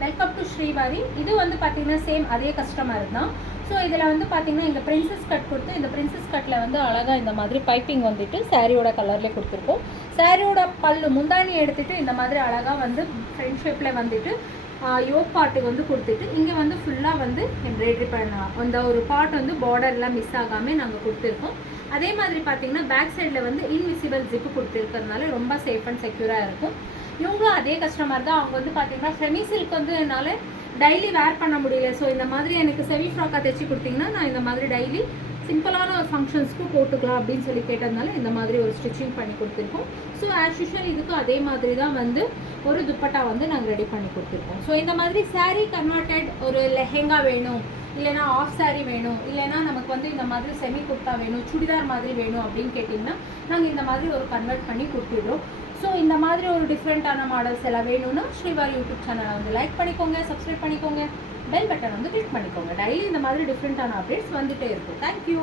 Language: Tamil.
Welcome to Srivari. இது வந்து பார்த்தீங்கன்னா சேம் அதே கஸ்டமர் தான். ஸோ இதில் வந்து பார்த்தீங்கன்னா இந்த பிரின்சஸ் கட் கொடுத்து இந்த பிரின்சஸ் கட்டில் வந்து அழகாக இந்த மாதிரி பைப்பிங் வந்துட்டு சாரியோட கலர்லேயே கொடுத்துருக்கோம். சாரியோட பல்லு முந்தானி எடுத்துகிட்டு இந்த மாதிரி அழகாக வந்து ஃப்ரெண்ட் ஷேப்பில் வந்துட்டு யோக் பார்ட்டுக்கு வந்து கொடுத்துட்டு இங்கே வந்து ஃபுல்லாக வந்து எம்ப்ராய்டரி பண்ணலாம். அந்த ஒரு பார்ட் வந்து பார்டர்லாம் மிஸ் ஆகாமல் நாங்கள் கொடுத்துருக்கோம். அதே மாதிரி பார்த்தீங்கன்னா பேக் சைடில் வந்து இன்விசிபிள் ஜிப்பு கொடுத்துருக்கிறதுனால ரொம்ப சேஃப் அண்ட் செக்யூராக இருக்கும். இவங்களும் அதே கஸ்டமர் தான். அவங்க வந்து பார்த்தீங்கன்னா செமி சில்க் வந்து என்னால் டெய்லி வேர் பண்ண முடியல. ஸோ இந்த மாதிரி எனக்கு செமி ஃப்ராக்காக தைச்சி கொடுத்தீங்கன்னா நான் இந்த மாதிரி டெய்லி சிம்பிளான ஒரு ஃபங்க்ஷன்ஸ்க்கு போட்டுக்கலாம் அப்படின்னு சொல்லி கேட்டதுனால இந்த மாதிரி ஒரு ஸ்டிச்சிங் பண்ணி கொடுத்துருக்கோம். ஸோ ஆஸ் யூஷுவல் இதுக்கும் அதே மாதிரி தான் வந்து ஒரு துப்பட்டா வந்து நாங்கள் ரெடி பண்ணி கொடுத்துருக்கோம். ஸோ இந்த மாதிரி சாரீ கன்வெர்டட் ஒரு லெஹெங்கா வேணும், இல்லைனா ஆஃப் சாரீ வேணும், இல்லைனா நமக்கு வந்து இந்த மாதிரி செமி குர்த்தா வேணும், சுடிதார் மாதிரி வேணும் அப்படின்னு கேட்டிங்கன்னா நாங்கள் இந்த மாதிரி ஒரு கன்வெர்ட் பண்ணி கொடுத்துடுறோம். ஸோ இந்த மாதிரி ஒரு டிஃப்ரெண்ட்டான மாடல்ஸ் எல்லாம் வேணும்னா ஸ்ரீவாரி யூடியூப் சேனலை வந்து லைக் பண்ணிக்கோங்க, சப்ஸ்கிரைப் பண்ணிக்கோங்க, பெல் பட்டன் வந்து கிளிக் பண்ணிக்கோங்க. டெய்லி இந்த மாதிரி டிஃப்ரெண்ட்டான அப்டேட்ஸ் வந்துகிட்டே இருக்கும். தேங்க்யூ.